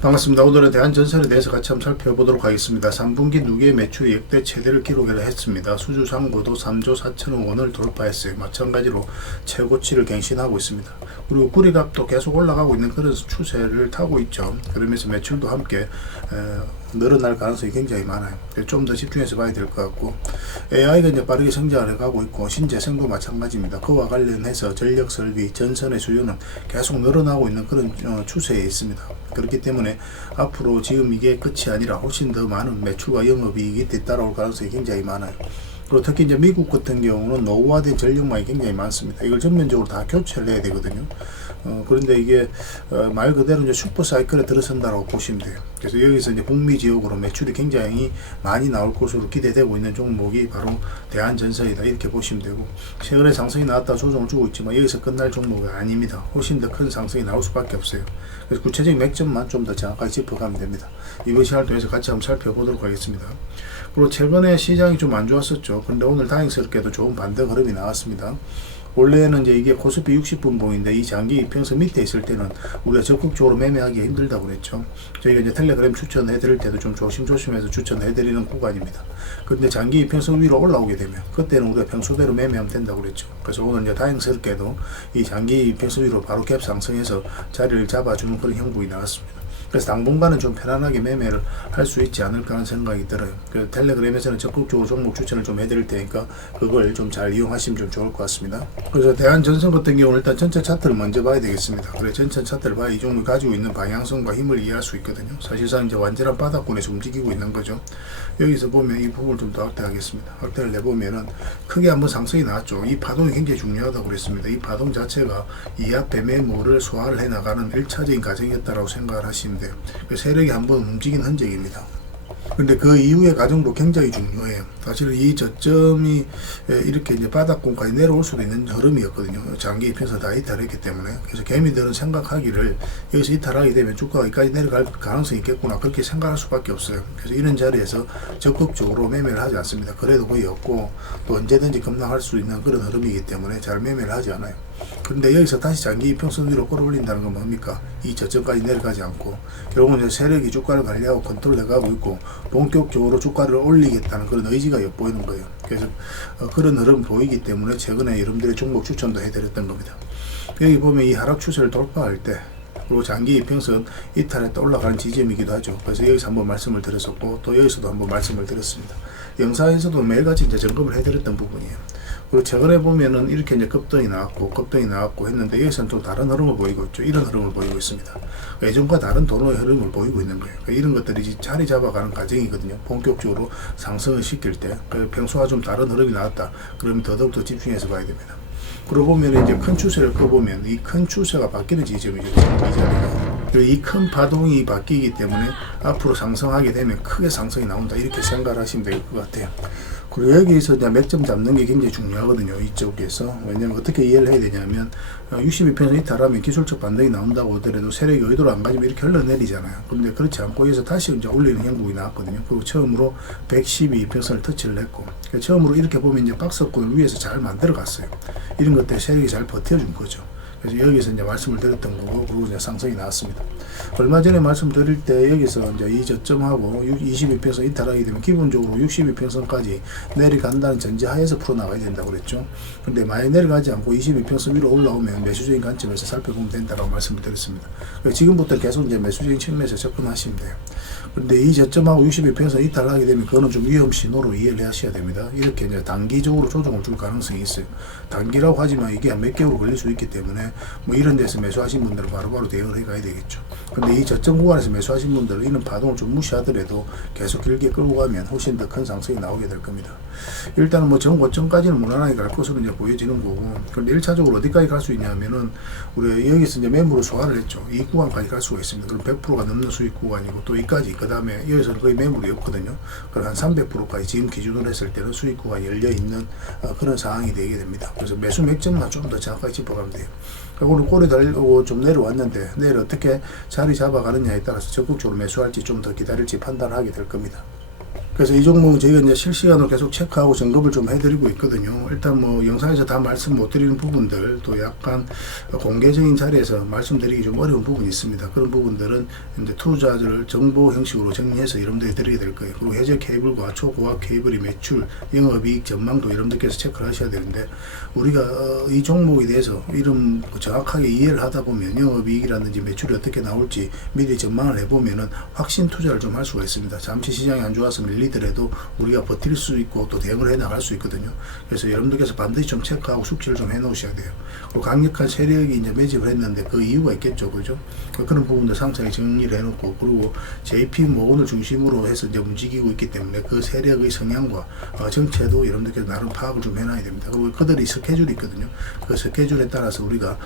반갑습니다. 오늘은 대한전선에 대해서 같이 한번 살펴보도록 하겠습니다. 3분기 누계 매출이 역대 최대를 기록을 했습니다. 수주상보도 3조 4천억 원을 돌파했어요. 마찬가지로 최고치를 갱신하고 있습니다. 그리고 구리값도 계속 올라가고 있는 그런 추세를 타고 있죠. 그러면서 매출도 함께 늘어날 가능성이 굉장히 많아요. 좀 더 집중해서 봐야 될 것 같고, AI가 이제 빠르게 성장을 해가고 있고, 신재생도 마찬가지입니다. 그와 관련해서 전력 설비, 전선의 수요는 계속 늘어나고 있는 그런 추세에 있습니다. 그렇기 때문에 앞으로 지금 이게 끝이 아니라 훨씬 더 많은 매출과 영업이익이 뒤따라올 가능성이 굉장히 많아요. 그리고 특히 이제 미국 같은 경우는 노후화된 전력망이 굉장히 많습니다. 이걸 전면적으로 다 교체를 해야 되거든요. 그런데 이게 말 그대로 이제 슈퍼 사이클에 들어선다라고 보시면 돼요. 그래서 여기서 이제 북미 지역으로 매출이 굉장히 많이 나올 것으로 기대되고 있는 종목이 바로 대한전선이다, 이렇게 보시면 되고, 최근에 상승이 나왔다 조정을 주고 있지만 여기서 끝날 종목은 아닙니다. 훨씬 더 큰 상승이 나올 수밖에 없어요. 그래서 구체적인 맥점만 좀 더 정확하게 짚어가면 됩니다. 이번 시간을 통해서 같이 한번 살펴보도록 하겠습니다. 그리고 최근에 시장이 좀 안 좋았었죠. 근데 오늘 다행스럽게도 좋은 반등 흐름이 나왔습니다. 원래는 이제 이게 코스피 60분봉인데 이 장기 이평선 밑에 있을 때는 우리가 적극적으로 매매하기 힘들다고 그랬죠. 저희가 이제 텔레그램 추천해 드릴 때도 좀 조심조심해서 추천해 드리는 구간입니다. 근데 장기 이평선 위로 올라오게 되면 그때는 우리가 평소대로 매매하면 된다고 그랬죠. 그래서 오늘 이제 다행스럽게도 이 장기 이평선 위로 바로 갭 상승해서 자리를 잡아주는 그런 형국이 나왔습니다. 그래서 당분간은 좀 편안하게 매매를 할 수 있지 않을까 하는 생각이 들어요. 그 텔레그램에서는 적극적으로 종목 추천을 좀 해드릴 테니까 그걸 좀 잘 이용하시면 좀 좋을 것 같습니다. 그래서 대한전선 같은 경우는 일단 전체 차트를 먼저 봐야 되겠습니다. 그래 전체 차트를 봐야 이 종목이 가지고 있는 방향성과 힘을 이해할 수 있거든요. 사실상 이제 완전한 바닥권에서 움직이고 있는 거죠. 여기서 보면 이 부분을 좀 더 확대하겠습니다. 확대를 내보면은 크게 한번 상승이 나왔죠. 이 파동이 굉장히 중요하다고 그랬습니다. 이 파동 자체가 이하 매매물을 소화를 해나가는 1차적인 과정이었다고 생각을 하시면 돼요. 그 세력이 한번 움직인 흔적입니다. 근데 그 이후의 과정도 굉장히 중요해요. 사실 이 저점이 이렇게 이제 바닥권까지 내려올 수도 있는 흐름이었거든요. 장기 입혀서 다 이탈했기 때문에. 그래서 개미들은 생각하기를 여기서 이탈하게 되면 주가가 여기까지 내려갈 가능성이 있겠구나, 그렇게 생각할 수밖에 없어요. 그래서 이런 자리에서 적극적으로 매매를 하지 않습니다. 그래도 거의 없고 또 언제든지 급락할 수 있는 그런 흐름이기 때문에 잘 매매를 하지 않아요. 근데 여기서 다시 장기 이평선 위로 끌어올린다는 건 뭡니까? 이 저점까지 내려가지 않고 결국은 이제 세력이 주가를 관리하고 컨트롤해가고 있고 본격적으로 주가를 올리겠다는 그런 의지가 엿보이는 거예요. 그래서 그런 흐름 보이기 때문에 최근에 여러분들의 종목 추천도 해드렸던 겁니다. 여기 보면 이 하락 추세를 돌파할 때, 그리고 장기 이평선 이탈했다 올라가는 지점이기도 하죠. 그래서 여기서 한번 말씀을 드렸었고 또 여기서도 한번 말씀을 드렸습니다. 영상에서도 매일같이 이제 점검을 해드렸던 부분이에요. 그리고 최근에 보면은 이렇게 이제 급등이 나왔고 했는데 여기서는 또 다른 흐름을 보이고 있죠. 이런 흐름을 보이고 있습니다. 예전과 다른 도노의 흐름을 보이고 있는 거예요. 그러니까 이런 것들이 자리 잡아가는 과정이거든요. 본격적으로 상승을 시킬 때 평소와 좀 다른 흐름이 나왔다, 그러면 더더욱 집중해서 봐야 됩니다. 그러고 보면 이제 큰 추세를 꺼보면 이 큰 추세가 바뀌는 지점이죠. 이 자리가. 이 큰 파동이 바뀌기 때문에 앞으로 상승하게 되면 크게 상승이 나온다, 이렇게 생각을 하시면 될 것 같아요. 그리고 여기서 이제 맥점 잡는 게 굉장히 중요하거든요. 이쪽에서. 왜냐면 어떻게 이해를 해야 되냐면 62편에서 이탈하면 기술적 반등이 나온다고 하더라도 세력이 의도를 안 가지면 이렇게 흘러내리잖아요. 그런데 그렇지 않고 여기서 다시 이제 올리는 형국이 나왔거든요. 그리고 처음으로 112편선을 터치를 했고, 그러니까 처음으로 이렇게 보면 이제 박스권을 위에서 잘 만들어 갔어요. 이런 것들 세력이 잘 버텨준 거죠. 그래서 여기서 이제 말씀을 드렸던 거고, 그리고 이제 상승이 나왔습니다. 얼마 전에 말씀드릴 때 여기서 이제 이 저점하고 22평선 이탈하게 되면 기본적으로 62평선까지 내려간다는 전제 하에서 풀어나가야 된다고 그랬죠. 근데 많이 내려가지 않고 22평선 위로 올라오면 매수적인 관점에서 살펴보면 된다고 말씀을 드렸습니다. 지금부터 계속 이제 매수적인 측면에서 접근하시면 돼요. 근데 이 저점하고 62평선 이탈하게 되면 그거는 좀 위험 신호로 이해를 하셔야 됩니다. 이렇게 이제 단기적으로 조정을 줄 가능성이 있어요. 단기라고 하지만 이게 몇 개월 걸릴 수 있기 때문에 뭐 이런 데서 매수하신 분들은 바로바로 대응을 해 가야 되겠죠. 근데 이 저점 구간에서 매수하신 분들은 이런 파동을 좀 무시하더라도 계속 길게 끌고 가면 훨씬 더 큰 상승이 나오게 될 겁니다. 일단은 뭐 전고점까지는 무난하게 갈 것으로 이제 보여지는 거고, 그런데 1차적으로 어디까지 갈 수 있냐면은 우리 여기서 이제 매물을 소화를 했죠. 이 구간까지 갈 수가 있습니다. 그럼 100%가 넘는 수익 구간이고 또 이까지, 그 다음에 여기서는 거의 매물이 없거든요. 그럼 한 300%까지 지금 기준으로 했을 때는 수익 구간이 열려 있는 그런 상황이 되게 됩니다. 그래서 매수 맥점만 좀 더 정확하게 짚어가면 돼요. 오늘 꼬리 달리고 좀 내려왔는데 내일 어떻게 자리 잡아가느냐에 따라서 적극적으로 매수할지 좀 더 기다릴지 판단하게 될 겁니다. 그래서 이 종목은 저희가 이제 실시간으로 계속 체크하고 점검을 좀 해드리고 있거든요. 일단 뭐 영상에서 다 말씀 못 드리는 부분들, 또 약간 공개적인 자리에서 말씀드리기 좀 어려운 부분이 있습니다. 그런 부분들은 이제 투자자를 정보 형식으로 정리해서 여러분들이 드리게 될 거예요. 그리고 해저 케이블과 초고압 케이블의 매출, 영업이익 전망도 여러분들께서 체크를 하셔야 되는데, 우리가 이 종목에 대해서 이름 정확하게 이해를 하다 보면 영업이익이라든지 매출이 어떻게 나올지 미리 전망을 해보면은 확신 투자를 좀 할 수가 있습니다. 잠시 시장이 안 좋아서 밀리더라도 우리가 버틸 수 있고 또 대응을 해 나갈 수 있거든요. 그래서 여러분들께서 반드시 좀 체크하고 숙지를 좀 해 놓으셔야 돼요. 그리고 강력한 세력이 이제 매집을 했는데 그 이유가 있겠죠, 그죠? 그런 부분들 상세하게 정리를 해 놓고, 그리고 JP 모건을 중심으로 해서 이제 움직이고 있기 때문에 그 세력의 성향과 정체도 여러분들께서 나름 파악을 좀 해놔야 됩니다. 그리고 그들이 스케줄이 있거든요. 그 스케줄에 따라서 우리가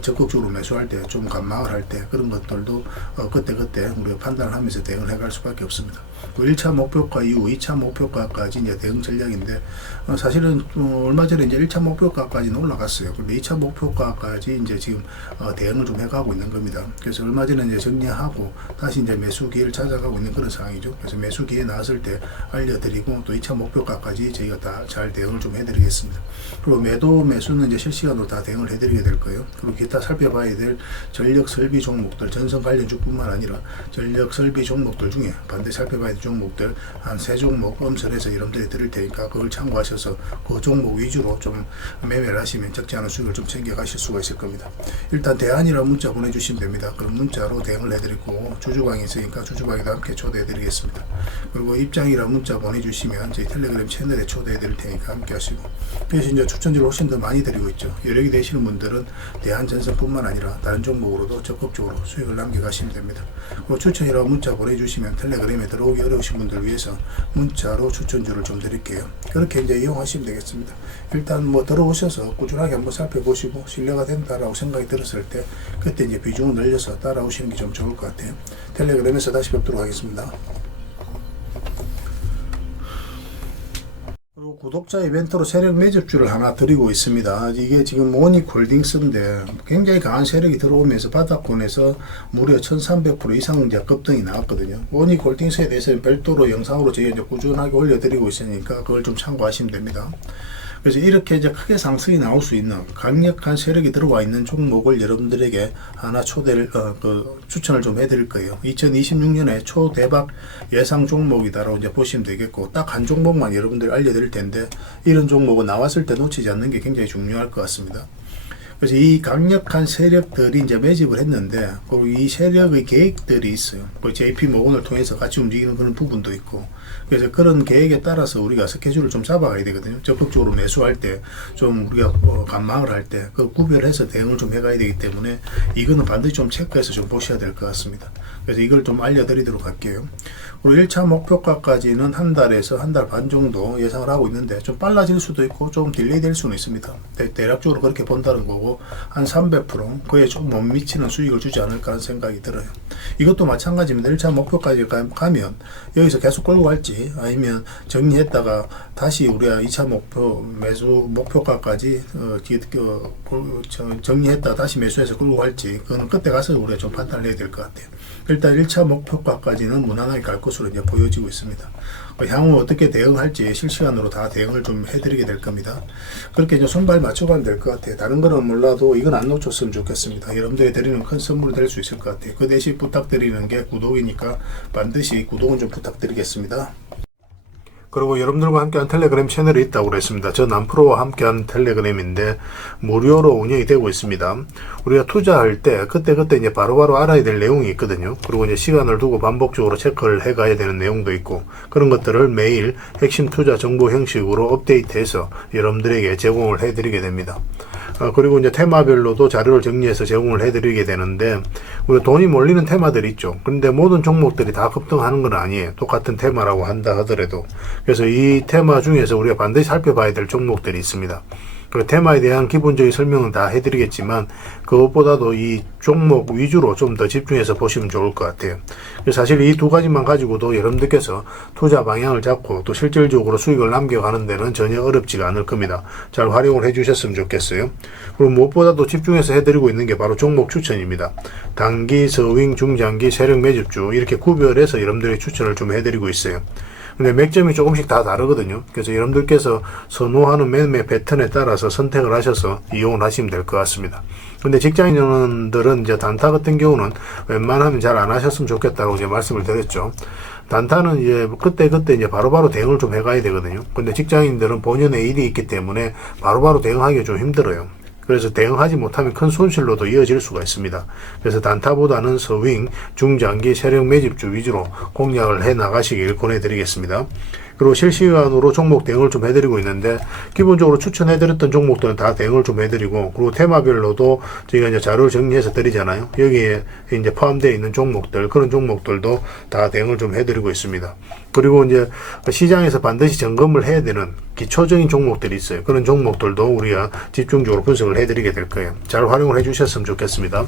적극적으로 매수할 때, 좀 감망을 할 때 그런 것들도 그때그때 우리가 판단을 하면서 대응을 해갈 수밖에 없습니다. 그 1차 목표가 이후 2차 목표가까지 이제 대응 전략인데, 사실은 얼마 전에 이제 1차 목표가까지는 올라갔어요. 근데 2차 목표가까지 이제 지금 대응을 좀 해가고 있는 겁니다. 그래서 얼마 전에 이제 정리하고 다시 이제 매수 기회를 찾아가고 있는 그런 상황이죠. 그래서 매수 기회 나왔을 때 알려드리고, 또 2차 목표가까지 저희가 다 잘 대응을 좀 해드리겠습니다. 그리고 매수는 이제 실시간으로 다 대응을 해드리게 될 거예요. 그리고 기타 살펴봐야 될 전력 설비 종목들, 전선 관련주뿐만 아니라 전력 설비 종목들 중에 반드시 살펴봐야 될 종목들 한 3종목 엄선해서 여러분들이 드릴 테니까 그걸 참고하셔서 그 종목 위주로 좀 매매를 하시면 적지 않은 수익을 좀 챙겨가실 수가 있을 겁니다. 일단 대안이라는 문자 보내주시면 됩니다. 그럼 문자로 대응을 해드리고, 주주방이 있으니까 주주방에도 함께 초대해드리겠습니다. 그리고 입장이라는 문자 보내주시면 저희 텔레그램 채널에 초대해드릴 테니까 함께 하시고, 그래서 이제 추천주를 훨씬 더 많이 드리고 있죠. 여력이 되시는 분들은 대한전선뿐만 아니라 다른 종목으로도 적극적으로 수익을 남겨가시면 됩니다. 그리고 추천이라고 문자 보내주시면 텔레그램에 들어오기 어려우신 분들 위해서 문자로 추천주를 좀 드릴게요. 그렇게 이제 이용하시면 되겠습니다. 일단 뭐 들어오셔서 꾸준하게 한번 살펴보시고 신뢰가 된다라고 생각이 들었을 때 그때 이제 비중을 늘려서 따라오시는 게 좀 좋을 것 같아요. 텔레그램에서 다시 뵙도록 하겠습니다. 구독자 이벤트로 세력 매집주를 하나 드리고 있습니다. 이게 지금 모닉홀딩스인데 굉장히 강한 세력이 들어오면서 바닥권에서 무려 1300% 이상 이제 급등이 나왔거든요. 모닉홀딩스에 대해서는 별도로 영상으로 저희가 이제 꾸준하게 올려드리고 있으니까 그걸 좀 참고하시면 됩니다. 그래서 이렇게 이제 크게 상승이 나올 수 있는 강력한 세력이 들어와 있는 종목을 여러분들에게 하나 추천을 좀 해드릴 거예요. 2026년에 초대박 예상 종목이다라고 이제 보시면 되겠고, 딱 한 종목만 여러분들 알려드릴 텐데, 이런 종목은 나왔을 때 놓치지 않는 게 굉장히 중요할 것 같습니다. 그래서 이 강력한 세력들이 이제 매집을 했는데, 그리고 이 세력의 계획들이 있어요. JP 모건을 통해서 같이 움직이는 그런 부분도 있고, 그래서 그런 계획에 따라서 우리가 스케줄을 좀 잡아가야 되거든요. 적극적으로 매수할 때, 좀 우리가 관망을 할 때, 그 구별해서 대응을 좀 해가야 되기 때문에, 이거는 반드시 좀 체크해서 좀 보셔야 될 것 같습니다. 그래서 이걸 좀 알려드리도록 할게요. 그리고 1차 목표가까지는 한 달에서 한 달 반 정도 예상을 하고 있는데, 좀 빨라질 수도 있고 좀 딜레이 될 수는 있습니다. 대략적으로 그렇게 본다는 거고, 한 300% 그에 좀 못 미치는 수익을 주지 않을까 하는 생각이 들어요. 이것도 마찬가지입니다. 1차 목표까지 가면 여기서 계속 끌고 갈지, 아니면 정리했다가 다시 우리가 2차 매수 목표가까지 정리했다가 다시 매수해서 끌고 갈지, 그거는 그때 가서 우리가 좀 판단을 해야 될 것 같아요. 일단 1차 목표가까지는 무난하게 갈 것으로 이제 보여지고 있습니다. 향후 어떻게 대응할지 실시간으로 다 대응을 좀 해드리게 될 겁니다. 그렇게 이제 손발 맞춰가면 될 것 같아요. 다른 거는 몰라도 이건 안 놓쳤으면 좋겠습니다. 여러분들이 드리는 큰 선물이 될 수 있을 것 같아요. 그 대신 부탁드리는 게 구독이니까 반드시 구독은 좀 부탁드리겠습니다. 그리고 여러분들과 함께한 텔레그램 채널이 있다고 그랬습니다. 저 남프로와 함께한 텔레그램인데 무료로 운영이 되고 있습니다. 우리가 투자할 때 그때그때 이제 바로바로 알아야 될 내용이 있거든요. 그리고 이제 시간을 두고 반복적으로 체크를 해가야 되는 내용도 있고, 그런 것들을 매일 핵심 투자 정보 형식으로 업데이트해서 여러분들에게 제공을 해드리게 됩니다. 그리고 이제 테마별로도 자료를 정리해서 제공을 해드리게 되는데, 우리가 돈이 몰리는 테마들이 있죠. 그런데 모든 종목들이 다 급등하는 건 아니에요. 똑같은 테마라고 한다 하더라도. 그래서 이 테마 중에서 우리가 반드시 살펴봐야 될 종목들이 있습니다. 그 테마에 대한 기본적인 설명은 다 해드리겠지만, 그것보다도 이 종목 위주로 좀 더 집중해서 보시면 좋을 것 같아요. 사실 이 두 가지만 가지고도 여러분들께서 투자 방향을 잡고 또 실질적으로 수익을 남겨가는 데는 전혀 어렵지가 않을 겁니다. 잘 활용을 해주셨으면 좋겠어요. 그리고 무엇보다도 집중해서 해드리고 있는 게 바로 종목 추천입니다. 단기, 서윙, 중장기, 세력 매집주 이렇게 구별해서 여러분들의 추천을 좀 해드리고 있어요. 근데 맥점이 조금씩 다 다르거든요. 그래서 여러분들께서 선호하는 매매 패턴에 따라서 선택을 하셔서 이용을 하시면 될 것 같습니다. 근데 직장인들은 이제 단타 같은 경우는 웬만하면 잘 안 하셨으면 좋겠다고 이제 말씀을 드렸죠. 단타는 이제 그때 이제 바로바로 대응을 좀 해가야 되거든요. 근데 직장인들은 본연의 일이 있기 때문에 바로바로 대응하기가 좀 힘들어요. 그래서 대응하지 못하면 큰 손실로도 이어질 수가 있습니다. 그래서 단타보다는 서윙, 중장기, 세력 매집주 위주로 공략을 해 나가시길 권해드리겠습니다. 그리고 실시간으로 종목 대응을 좀 해드리고 있는데, 기본적으로 추천해드렸던 종목들은 다 대응을 좀 해드리고, 그리고 테마별로도 저희가 이제 자료를 정리해서 드리잖아요. 여기에 이제 포함되어 있는 종목들, 그런 종목들도 다 대응을 좀 해드리고 있습니다. 그리고 이제 시장에서 반드시 점검을 해야 되는 기초적인 종목들이 있어요. 그런 종목들도 우리가 집중적으로 분석을 해드리게 될 거예요. 잘 활용을 해주셨으면 좋겠습니다.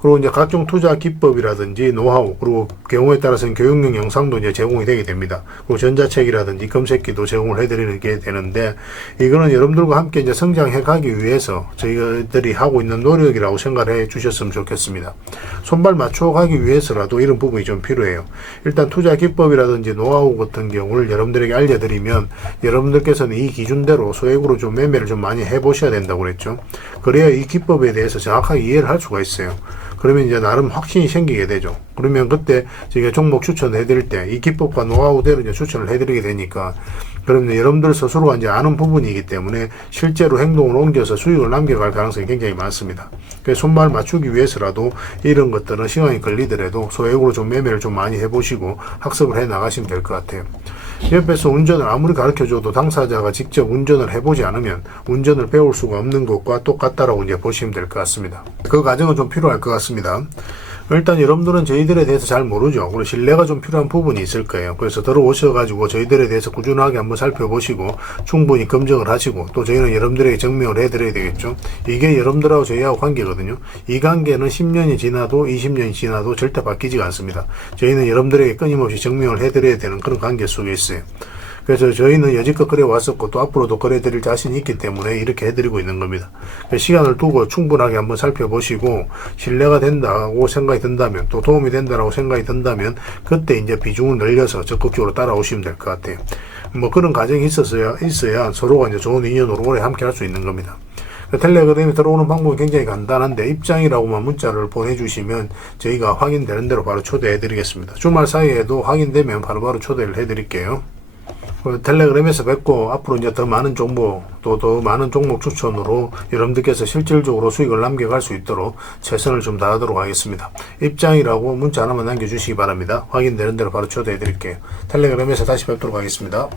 그리고 이제 각종 투자 기법이라든지 노하우, 그리고 경우에 따라서는 교육용 영상도 이제 제공이 되게 됩니다. 그리고 전자책이라든지 검색기도 제공을 해드리는 게 되는데, 이거는 여러분들과 함께 이제 성장해 가기 위해서 저희들이 하고 있는 노력이라고 생각을 해 주셨으면 좋겠습니다. 손발 맞춰 가기 위해서라도 이런 부분이 좀 필요해요. 일단 투자 기법이라든지 노하우 같은 경우를 여러분들에게 알려드리면, 여러분들께서는 이 기준대로 소액으로 좀 매매를 좀 많이 해보셔야 된다고 그랬죠. 그래야 이 기법에 대해서 정확하게 이해를 할 수가 있어요. 그러면 이제 나름 확신이 생기게 되죠. 그러면 그때 저희가 종목 추천해 드릴 때 이 기법과 노하우대로 이제 추천을 해 드리게 되니까, 그러면 여러분들 스스로가 이제 아는 부분이기 때문에 실제로 행동을 옮겨서 수익을 남겨갈 가능성이 굉장히 많습니다. 그래서 손발 맞추기 위해서라도 이런 것들은 시간이 걸리더라도 소액으로 좀 매매를 좀 많이 해보시고 학습을 해 나가시면 될 것 같아요. 옆에서 운전을 아무리 가르쳐줘도 당사자가 직접 운전을 해보지 않으면 운전을 배울 수가 없는 것과 똑같다라고 이제 보시면 될 것 같습니다. 그 과정은 좀 필요할 것 같습니다. 일단 여러분들은 저희들에 대해서 잘 모르죠. 그리고 신뢰가 좀 필요한 부분이 있을 거예요. 그래서 들어오셔가지고 저희들에 대해서 꾸준하게 한번 살펴보시고 충분히 검증을 하시고, 또 저희는 여러분들에게 증명을 해드려야 되겠죠. 이게 여러분들하고 저희하고 관계거든요. 이 관계는 10년이 지나도 20년이 지나도 절대 바뀌지가 않습니다. 저희는 여러분들에게 끊임없이 증명을 해드려야 되는 그런 관계 속에 있어요. 그래서 저희는 여지껏 그래 왔었고 또 앞으로도 그래 드릴 자신이 있기 때문에 이렇게 해드리고 있는 겁니다. 시간을 두고 충분하게 한번 살펴보시고 신뢰가 된다고 생각이 든다면, 또 도움이 된다고 생각이 든다면 그때 이제 비중을 늘려서 적극적으로 따라오시면 될 것 같아요. 뭐 그런 과정이 있어야 서로가 이제 좋은 인연으로 오래 함께 할 수 있는 겁니다. 텔레그램에 들어오는 방법이 굉장히 간단한데, 입장이라고만 문자를 보내주시면 저희가 확인되는 대로 바로 초대해 드리겠습니다. 주말 사이에도 확인되면 바로바로 초대를 해 드릴게요. 텔레그램에서 뵙고, 앞으로 이제 더 많은 정보, 또 더 많은 종목 추천으로 여러분들께서 실질적으로 수익을 남겨갈 수 있도록 최선을 좀 다하도록 하겠습니다. 입장이라고 문자 하나만 남겨주시기 바랍니다. 확인되는 대로 바로 초대해 드릴게요. 텔레그램에서 다시 뵙도록 하겠습니다.